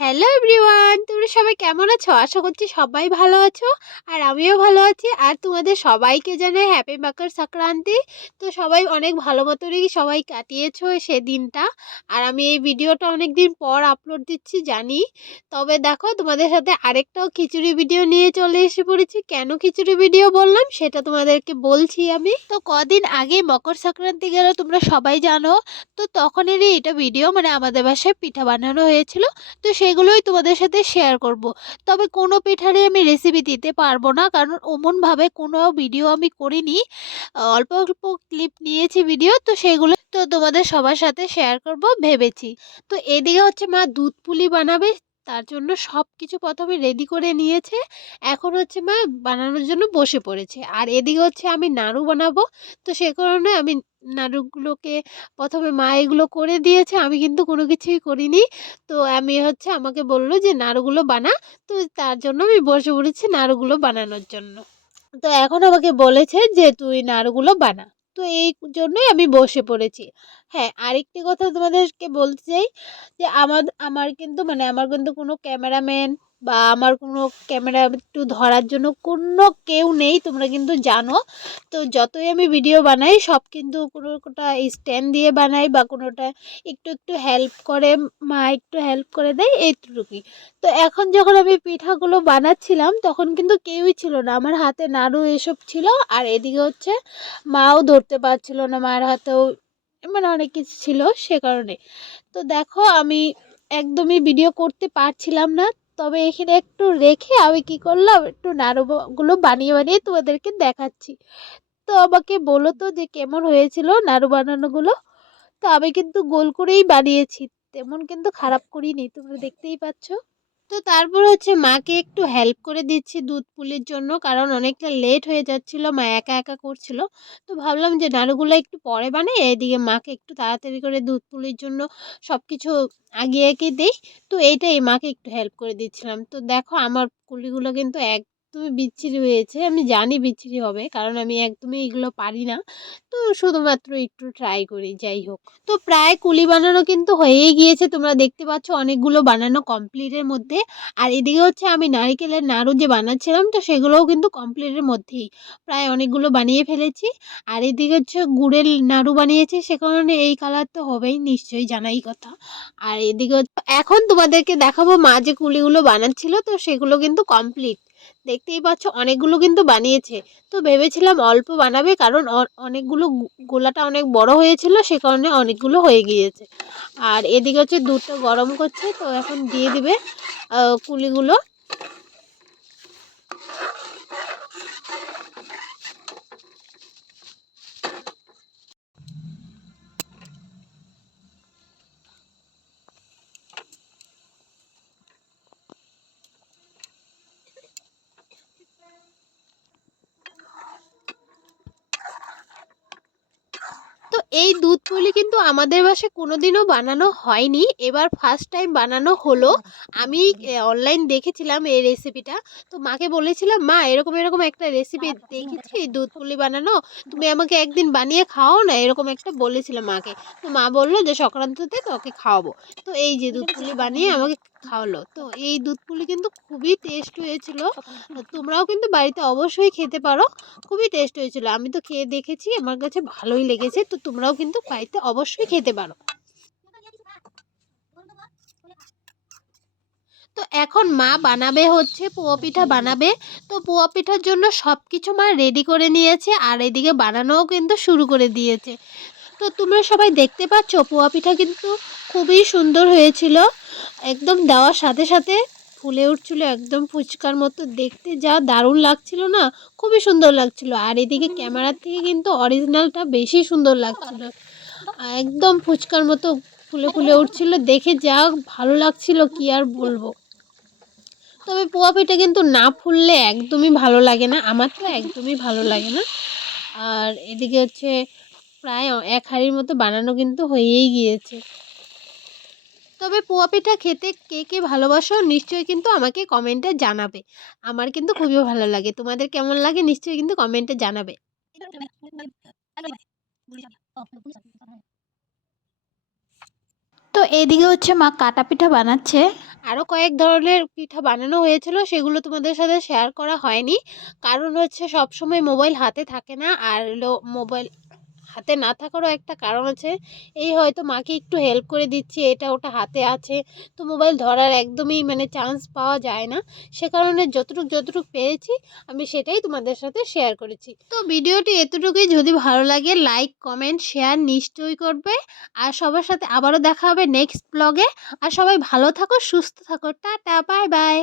Hello everyone, তোমরা সবাই কেমন আছো? আশা করছি সবাই ভালো আছো। আর আমিও ভালো আছি। আর তোমাদের সবাইকে জানাই হ্যাপি মকর সংক্রান্তি। তো সবাই অনেক ভালো মতনই সবাই কাটিয়েছো সে দিনটা। আর আমি এই ভিডিওটা অনেক দিন পর আপলোড দিচ্ছি জানি। তবে দেখো তোমাদের সাথে আরেকটাও খিচুড়ি ভিডিও নিয়ে চলে এসে পড়েছি। কেন খিচুড়ি ভিডিও বললাম সেটা তোমাদেরকে বলছি আমি। তো কদিন আগে মকর সংক্রান্তি গেল তোমরা সবাই জানো। তো তখনেরই এটা ভিডিও, মানে আমাদের বাসায় পিঠা বানানো হয়েছিল। তো সেগুলোই তোমাদের সাথে শেয়ার করব। তবে কোনো পিঠারই আমি রেসিপি দিতে পারবো না, কারণ ওমনভাবে কোনো ভিডিও আমি করিনি। অল্প অল্প ক্লিপ নিয়েছি ভিডিও, তো সেগুলো তো তোমাদের সবার সাথে শেয়ার করব ভেবেছি। তো এদিকে হচ্ছে মা দুধ পুলি বানাবে, তার জন্য সব কিছু প্রথমে রেডি করে নিয়েছে। এখন হচ্ছে মা বানানোর জন্য বসে পড়েছে। আর এদিকে হচ্ছে আমি নাড়ু বানাবো। তো সে কারণে আমি নাড়ুগুলোকে প্রথমে মা এগুলো করে দিয়েছে, আমি কিন্তু কোনো কিছুই করিনি। তো আমি হচ্ছে আমাকে বলল যে নাড়ুগুলো বানা। তো তার জন্য আমি বসে পড়েছি নাড়ুগুলো বানানোর জন্য। তো এখন আমাকে বলেছে যে তুই নাড়ুগুলো বানা। তো এই জন্যই আমি বসে পড়েছি। হ্যাঁ, আরেকটি কথা তোমাদেরকে বলতে চাই যে আমার কিন্তু কোনো ক্যামেরাম্যান বা আমার কোনো ক্যামেরা একটু ধরার জন্য কোনো কেউ নেই, তোমরা কিন্তু জানো। তো যতই আমি ভিডিও বানাই সব কিন্তু কোনোটা স্ট্যান্ড দিয়ে বানাই বা কোনোটা একটু একটু হেল্প করে, মা একটু হেল্প করে দেয় এইটুকুই। তো এখন যখন আমি পিঠাগুলো বানাচ্ছিলাম তখন কিন্তু কেউই ছিল না, আমার হাতে নাড়ু এসব ছিল। আর এদিকে হচ্ছে মাও ধরতে পারছিল না, মায়ের হাতেও মানে অনেক কিছু ছিল সে কারণে। তো দেখো আমি একদমই ভিডিও করতে পারছিলাম না। তবে এখানে একটু রেখে আমি কি করলাম, একটু নাড়ুগুলো বানিয়ে বানিয়ে তোমাদেরকে দেখাচ্ছি। তো আমাকে বলো তো যে কেমন হয়েছিল নাড়ু বানানোগুলো। তো আমি কিন্তু গোল করেই বানিয়েছি, তেমন কিন্তু খারাপ করিনি, তোমরা দেখতেই পাচ্ছ। তো তারপর হচ্ছে মাকে একটু হেল্প করে দিচ্ছি দুধ পুলির জন্য, কারণ অনেকটা লেট হয়ে যাচ্ছিল, মা একা একা করছিল। তো ভাবলাম যে নাড়ুগুলো একটু পরে বানাই, এইদিকে মাকে একটু তাড়াতাড়ি করে দুধ পুলির জন্য সব কিছু আগিয়ে এগিয়ে দিই। তো এইটাই মাকে একটু হেল্প করে দিচ্ছিলাম। তো দেখো আমার পুলিগুলো কিন্তু একদমই বিচ্ছিরি হয়েছে, আমি জানি বিচ্ছিরি হবে কারণ আমি একদমই এগুলো পারি না। তো শুধুমাত্র একটু ট্রাই করি, যাই হোক। তো প্রায় কুলি বানানো কিন্তু হয়েই গিয়েছে, তোমরা দেখতে পাচ্ছ অনেকগুলো বানানো কমপ্লিটের মধ্যে। আর এদিকে হচ্ছে আমি নারিকেলের নাড়ু যে বানাচ্ছিলাম, তো সেগুলোও কিন্তু কমপ্লিটের মধ্যেই, প্রায় অনেকগুলো বানিয়ে ফেলেছি। আর এদিকে হচ্ছে গুড়ের নাড়ু বানিয়েছি, সে কারণে এই কালার তো হবেই নিশ্চয়ই, জানাই কথা। আর এদিকে এখন তোমাদেরকে দেখাবো মা যে কুলিগুলো বানাচ্ছিল, তো সেগুলো কিন্তু কমপ্লিট, দেখতেই পাচ্ছ অনেকগুলো কিন্তু বানিয়েছে। তো ভেবেছিলাম অল্প বানাবে, কারণ অনেকগুলো গোলাটা অনেক বড় হয়েছিল, সে কারণে অনেকগুলো হয়ে গিয়েছে। আর এদিকে হচ্ছে দুধটা গরম করছে, তো এখন দিয়ে দিবে কুলিগুলো। তো এই দুধ পুলি কিন্তু আমাদের বাসায় কোনোদিনও বানানো হয়নি, এবার ফার্স্ট টাইম বানানো হলো। আমি অনলাইন দেখেছিলাম এই রেসিপিটা। তো মাকে বলেছিলাম, মা এরকম এরকম একটা রেসিপি দেখেছি দুধ পুলি বানানো, তুমি আমাকে একদিন বানিয়ে খাও না, এরকম একটা বলেছিলাম মাকে। তো মা বললো যে সংক্রান্তিতে তোকে খাওয়াবো। তো এই যে দুধ পুলি বানিয়ে আমাকে খাওয়ালো। তো এই দুধ পুলি কিন্তু খুবই টেস্ট হয়েছিল। তোমরাও কিন্তু বাড়িতে অবশ্যই খেতে পারো, খুবই টেস্ট হয়েছিল। আমি তো খেয়ে দেখেছি, আমার কাছে ভালোই লেগেছে। তো তোমরাও কিন্তু বাড়িতে অবশ্যই খেতে পারো। তো এখন মা বানাবে হচ্ছে পোয়া পিঠা বানাবে। তো পোয়া পিঠার জন্য সব কিছু মা রেডি করে নিয়েছে, আর এদিকে বানানোও কিন্তু শুরু করে দিয়েছে। তো তোমরা সবাই দেখতে পাচ্ছ পোয়া পিঠা কিন্তু খুবই সুন্দর হয়েছিল, একদম দেওয়ার সাথে সাথে ফুলে উঠছিল, একদম ফুচকার মতো দেখতে, যা দারুণ লাগছিল না, খুবই সুন্দর লাগছিল। আর এদিকে ক্যামেরার থেকে কিন্তু অরিজিনালটা বেশি সুন্দর লাগছিল, একদম ফুচকার মতো ফুলে ফুলে উঠছিল, দেখে যা ভালো লাগছিল কি আর বলবো। তবে পোয়া পিঠা কিন্তু না ফুললে একদমই ভালো লাগে না, আমার তো একদমই ভালো লাগে না। আর এদিকে হচ্ছে প্রায় এক হাঁড়ির মতো বানানো কিন্তু হয়েই গিয়েছে। তবে পোয়া পিঠা খেতে কে কে ভালোবাসো নিশ্চয়ই কিন্তু আমাকে কমেন্টে জানাবে। আমার কিন্তু খুবই ভালো লাগে, তোমাদের কেমন লাগে নিশ্চয়ই কিন্তু কমেন্টে জানাবে। তো এইদিকে হচ্ছে মা কাটা পিঠা বানাচ্ছে। আরও কয়েক ধরনের পিঠা বানানো হয়েছিল, সেগুলো তোমাদের সাথে শেয়ার করা হয়নি, কারণ হচ্ছে সবসময় মোবাইল হাতে থাকে না, আর মোবাইল হাতে না থাকারও একটা কারণ আছে, এই হয়তো মাকে একটু হেল্প করে দিচ্ছি, এটা ওটা হাতে আছে, তো মোবাইল ধরার একদমই মানে চান্স পাওয়া যায় না, সে কারণে যতটুক পেরেছি আমি সেটাই তোমাদের সাথে শেয়ার করেছি। তো ভিডিওটি এতটুকুই, যদি ভালো লাগে লাইক কমেন্ট শেয়ার নিশ্চয়ই করবে, আর সবার সাথে আবারও দেখা হবে নেক্সট ব্লগে। আর সবাই ভালো থাকো, সুস্থ থাকো, টাটা, বাই বাই।